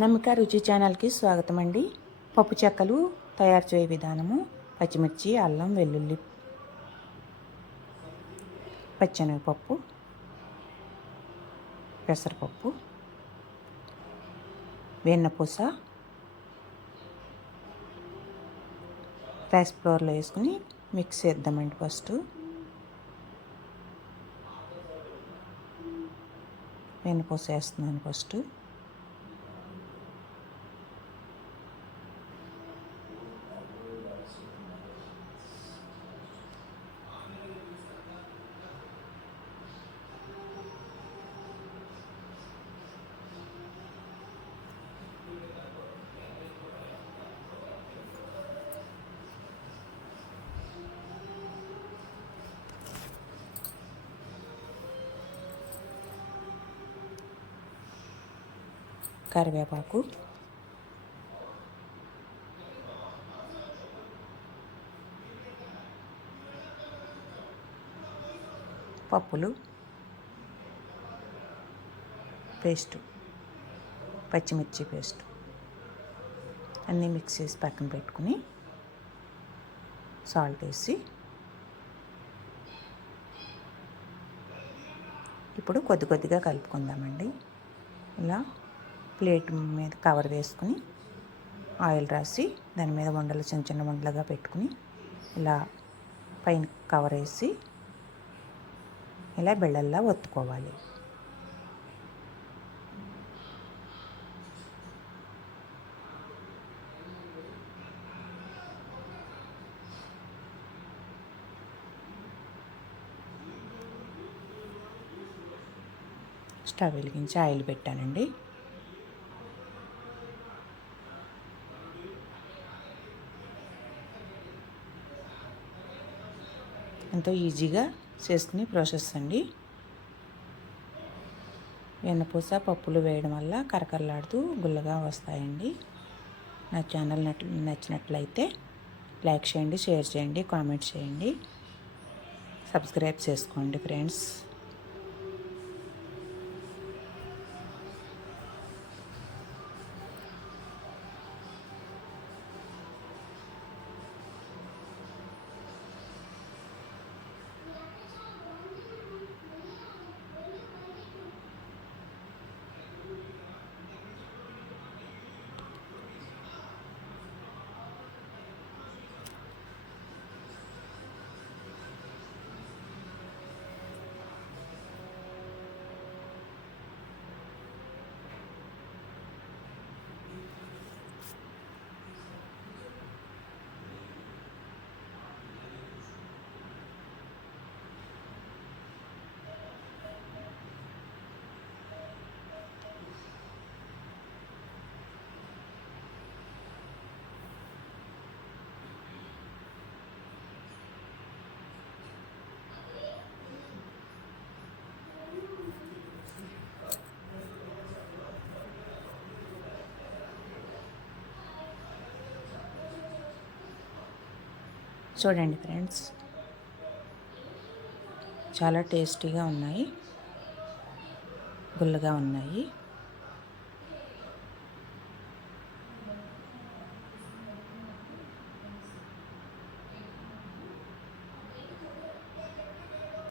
నమ్మిక రుచి ఛానల్కి స్వాగతం అండి పప్పు చెక్కలు తయారు చేయ విధానము పచ్చిమిర్చి అల్లం వెల్లుల్లి పచ్చెనగపప్పు పెసరపప్పు వెన్నపూస రైస్ ఫ్లోర్లో వేసుకుని మిక్స్ చేద్దామండి ఫస్ట్. వెన్నపూస వేస్తున్నాను ఫస్ట్. కరివేపాకు. పప్పులు. పేస్ట్. పచ్చిమిర్చి పేస్ట్. అన్నీ మిక్స్ చేసి పక్కన పెట్టుకుని సాల్ట్ వేసి ఇప్పుడు కొద్ది కొద్దిగా కలుపుకుందామండి. ఇలా ప్లేట్ మీద కవర్ వేసుకుని ఆయిల్ రాసి దాని మీద వండలు చిన్న చిన్న వండలుగా పెట్టుకుని ఇలా పైన కవర్ వేసి ఇలా బెళ్ళల్లా ఒత్తుకోవాలి. స్టవ్ వెలిగించి ఆయిల్ పెట్టానండి. ఎంతో ఈజీగా చేసుకునే ప్రాసెస్ అండి. వెన్నపూస పప్పులు వేయడం వల్ల కరకరలాడుతూ గుల్లగా వస్తాయండి. నా ఛానల్ నచ్చినట్లయితే లైక్ చేయండి షేర్ చేయండి కామెంట్ చేయండి. సబ్స్క్రైబ్ చేసుకోండి ఫ్రెండ్స్. చూడండి ఫ్రెండ్స్. చాలా టేస్టీగా ఉన్నాయి. గుల్లగా ఉన్నాయి.